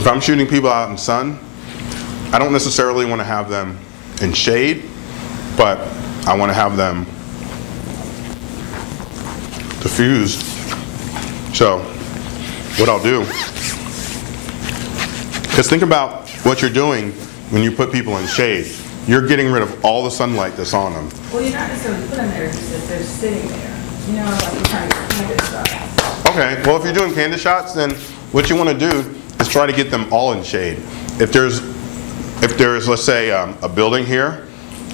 if I'm shooting people out in sun, I don't necessarily want to have them in shade, but I want to have them diffused. So what I'll do, because think about what you're doing when you put people in shade. You're getting rid of all the sunlight that's on them. Well, you're not necessarily putting them there, just if they're sitting there. You know, like you're trying to get candid shots. Okay, well if you're doing candid shots, then what you want to do is try to get them all in shade. If there's let's say a building here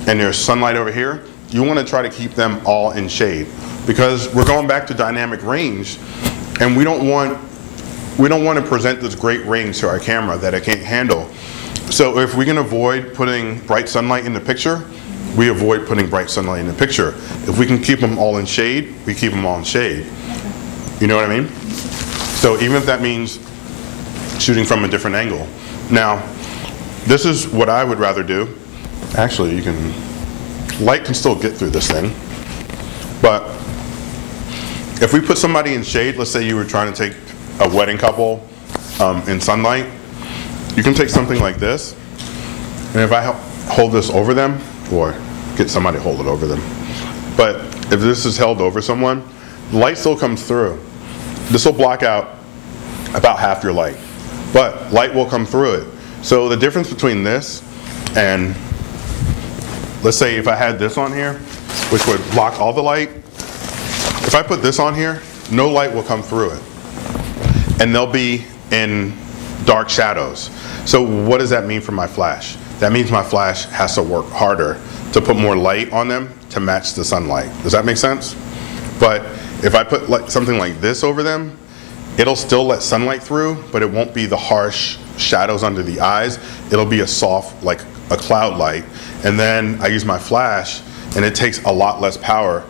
and there's sunlight over here, you want to try to keep them all in shade, because we're going back to dynamic range, and we don't want to present this great range to our camera that it can't handle. So if we can avoid putting bright sunlight in the picture, we avoid putting bright sunlight in the picture. If we can keep them all in shade, we keep them all in shade. You know what I mean? So even if that means shooting from a different angle. Now, this is what I would rather do. Actually, light can still get through this thing. But if we put somebody in shade, let's say you were trying to take a wedding couple in sunlight, you can take something like this, and if I hold this over them, or get somebody to hold it over them, but if this is held over someone, light still comes through. This will block out about half your light, but light will come through it. So the difference between this and, let's say if I had this on here, which would block all the light, if I put this on here, no light will come through it, and they'll be in dark shadows. So what does that mean for my flash? That means my flash has to work harder to put more light on them to match the sunlight. Does that make sense? But if I put something like this over them, it'll still let sunlight through, but it won't be the harsh shadows under the eyes. It'll be a soft, like a cloud light. And then I use my flash, and it takes a lot less power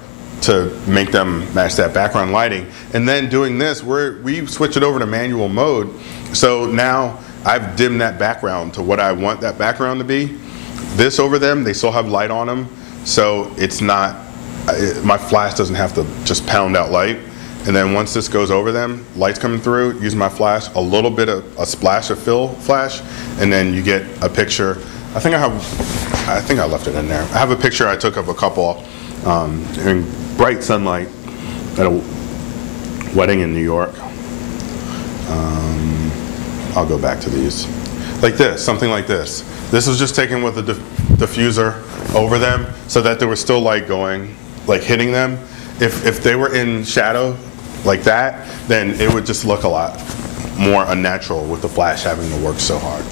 to make them match that background lighting. And then doing this, we switch it over to manual mode. So now I've dimmed that background to what I want that background to be. This over them, they still have light on them, so it's not, my flash doesn't have to just pound out light. And then once this goes over them, light's coming through, use my flash, a little bit of a splash of fill flash, and then you get a picture. I think I left it in there. I have a picture I took of a couple in bright sunlight at a wedding in New York. I'll go back to these. Like this, something like this. This was just taken with a diffuser over them so that there was still light going, like hitting them. If they were in shadow like that, then it would just look a lot more unnatural with the flash having to work so hard.